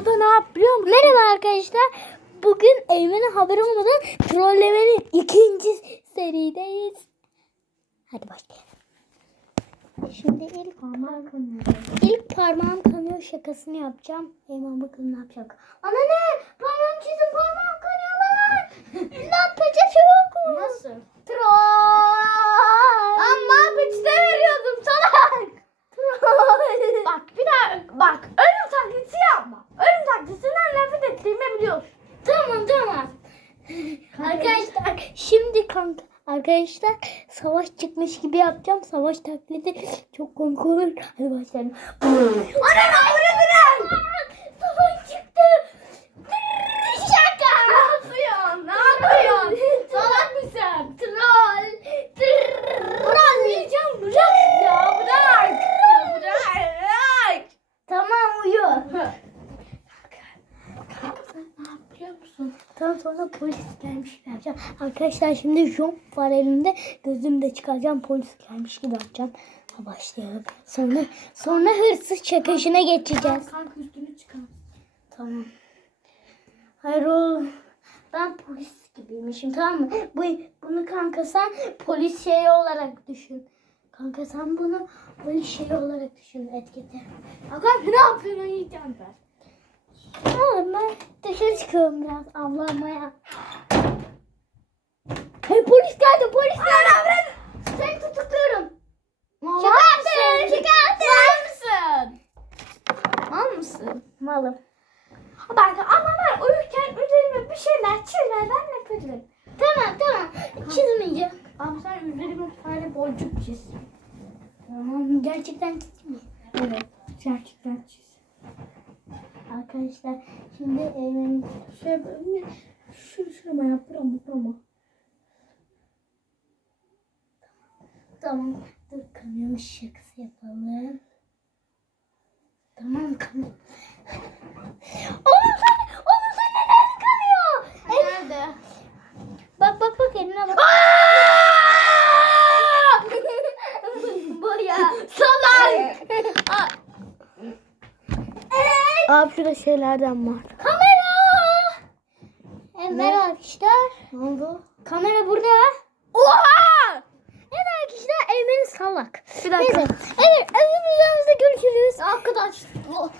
videoda ne yap biliyor musun? Merhaba arkadaşlar. Bugün Eymen'e haber olmadan trollemenin ikinci serideyiz. Hadi başlayalım. Şimdi ilk parmağım İlk parmağım kanıyor şakasını yapacağım. Eymen bakalım ne yapacak. Ana ne? Parmağım çizim parmağım kanıyor lan. Lan peçete yok mu? Nasıl? Troll. Ama peçete veriyordum salak. Troll. Bak bir daha bak ölüm taklidi yapma. Ölüm taklidisinden nefret ettiğimi biliyorsun. Tamam tamam. Arkadaşlar şimdi kanka arkadaşlar savaş çıkmış gibi yapacağım. Savaş taklidi çok komik olur. Hadi başlayalım. Ana yapıyorsun? Savaş çıktı. Şaka. Ne yapıyorsun? Ne yapıyorsun? Salak mısın? Troll. Bırak yiyeceğim bırak ya bırak. Ya bırak. Tamam uyu. Kanka sen yapıyor musun? Tam sonra polis gelmiş gibi yapacağım. Arkadaşlar şimdi jom var elimde. Gözümü de çıkaracağım. Polis gelmiş gibi yapacağım. Ha, başlayalım. Sonra sonra hırsız çakışına geçeceğiz. Kanka üstünü çıkar. Tamam. Hayır oğlum. Ben polis gibiymişim tamam mı? Bu, bunu kanka sen polis şeyi olarak düşün. Kanka sen bunu polis şeyi olarak düşün etiketi. Kanka ne yapıyorsun yiyeceğim ben. Oğlum ben dışarı çıkıyorum biraz avlanmaya. Hey polis geldi polis geldi. Seni tutukluyorum. Şaka yaptım şaka yaptım. Mal mısın? Mal mısın? Malım. Bak ama ben uyurken üzerime bir şeyler çizmeden nefret ederim. Tamam tamam çizmeyeceğim. Abi sen üzerime bir tane boncuk çiz. Tamam gerçekten çizmeyeyim. Evet. Gerçekten çiz. Arkadaşlar şimdi evin Şey böyle şu şurama yap burama burama. tamam dur kamyon şakası yapalım. Tamam kamyon. Oğlum sen, oğlum sen neden kanıyor? El- Nerede? bak bak bak eline bak ya. Salak! Evet. Abi şurada şeylerden var. Kamera. Evet merhaba arkadaşlar. Ne oldu? Kamera burada. Oha! Evet arkadaşlar Eymen'i salak. Bir dakika. Neyse. Evet öbür videomuzda görüşürüz. Arkadaş. Görüşürüz.